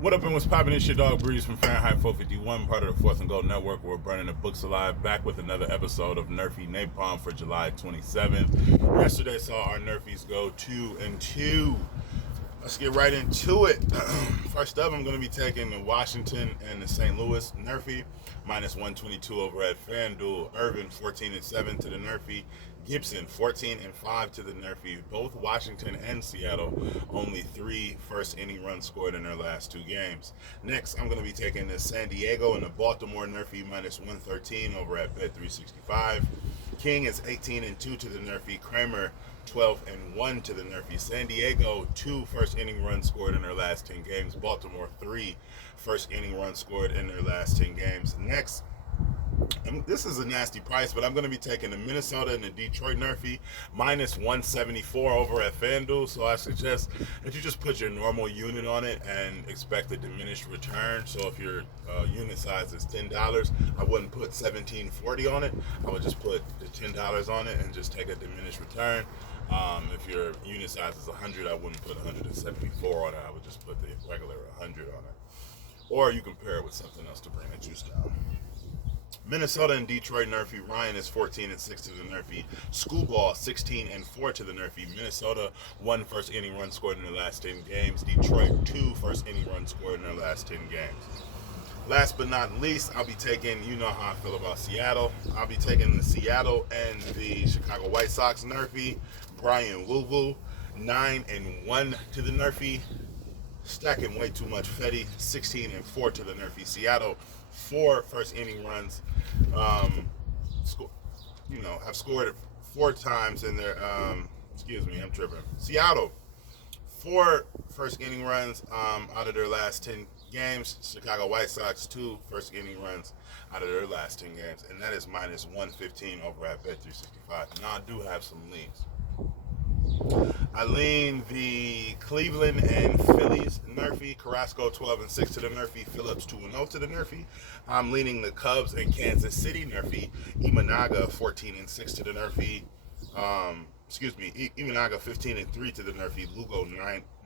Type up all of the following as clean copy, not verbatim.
What up and what's poppin'? It's your dog Breeze from Fahrenheit 451, part of the Fourth and Gold Network. We're burning the books alive, back with another episode of Nrfi Napalm for July 27th. Yesterday saw our Nrfis go 2-2. Let's get right into it. First up, I'm going to be taking the Washington and the St. Louis Nrfi, minus 122 over at FanDuel. Irvin 14-7 to the Nrfi. Gibson 14-5 to the Nrfi. Both Washington and Seattle only 3 first inning runs scored in their last 2 games. Next, I'm going to be taking the San Diego and the Baltimore Nrfi minus 113 over at Bet365. King is 18-2 to the Nrfi. Kramer 12-1 to the Nrfi. San Diego 2 first inning runs scored in their last 10 games. Baltimore 3 first inning runs scored in their last 10 games. Next, and this is a nasty price, but I'm going to be taking the Minnesota and the Detroit Nrfi minus 174 over at FanDuel. So I suggest that you just put your normal unit on it and expect a diminished return. So if your unit size is $10, I wouldn't put $17.40 on it. I would just put the $10 on it and just take a diminished return. If your unit size is 100, I wouldn't put 174 on it. I would just put the regular 100 on it. Or you can pair it with something else to bring the juice down. Minnesota and Detroit Nrfi. Ryan is 14-6 to the Nrfi. Schoolball 16-4 to the Nrfi. Minnesota 1 first inning run scored in their last 10 games. Detroit 2 first inning run scored in their last 10 games. Last but not least, I'll be taking, you know how I feel about Seattle. I'll be taking the Seattle and the Chicago White Sox Nrfi. Brian Woo 9-1 to the Nrfi. Stacking way too much. Fetty 16-4 to the Nrfi. Seattle 4 first inning runs. Have scored 4 times in their. Excuse me, I'm tripping. Seattle 4 first inning runs out of their last 10 games. Chicago White Sox 2 first inning runs out of their last 10 games, and that is minus 115 over at Bet365. Now I do have some leans. I lean the Cleveland and Phillies Nrfi. Carrasco 12-6 to the Nrfi. Phillips 2-0 to the Nrfi. I'm leaning the Cubs and Kansas City Nrfi. Imanaga 14-6 to the Nrfi. Imanaga 15-3 to the Nrfi. Lugo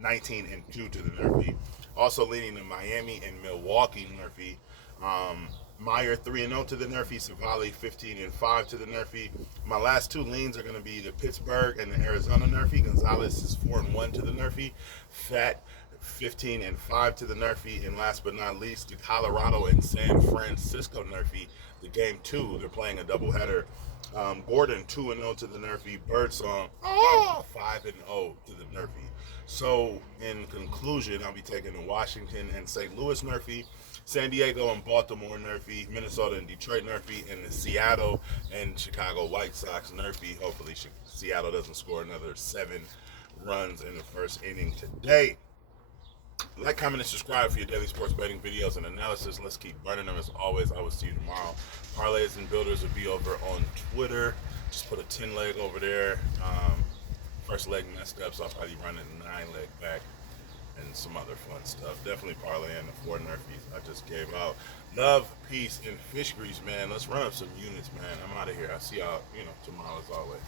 19-2 to the Nrfi. Also leaning the Miami and Milwaukee Nrfi. Meyer 3-0 to the Nrfi. Savali 15-5 to the Nrfi. My last 2 leans are going to be the Pittsburgh and the Arizona Nrfi. Gonzalez is 4-1 to the Nrfi. Fat 15-5 to the Nrfi. And last but not least, the Colorado and San Francisco Nrfi. The game 2, they're playing a doubleheader. Gordon 2-0 to the Nrfi. Birdsong 5-0 to the Nrfi. So in conclusion, I'll be taking the Washington and St. Louis Nrfi, San Diego and Baltimore Nrfi, Minnesota and Detroit Nrfi, and the Seattle and Chicago White Sox Nrfi. Hopefully Seattle doesn't score another 7 runs in the first inning today. Like, comment, and subscribe for your daily sports betting videos and analysis. Let's keep burning them as always. I will see you tomorrow. Parlays and builders will be over on Twitter. Just put a 10 leg over there. First leg messed up, so I'll probably run a 9 leg back and some other fun stuff. Definitely parlay in the 4 Nrfis I just gave out. Love, peace, and fish grease, man. Let's run up some units, man. I'm out of here. I'll see y'all, tomorrow as always.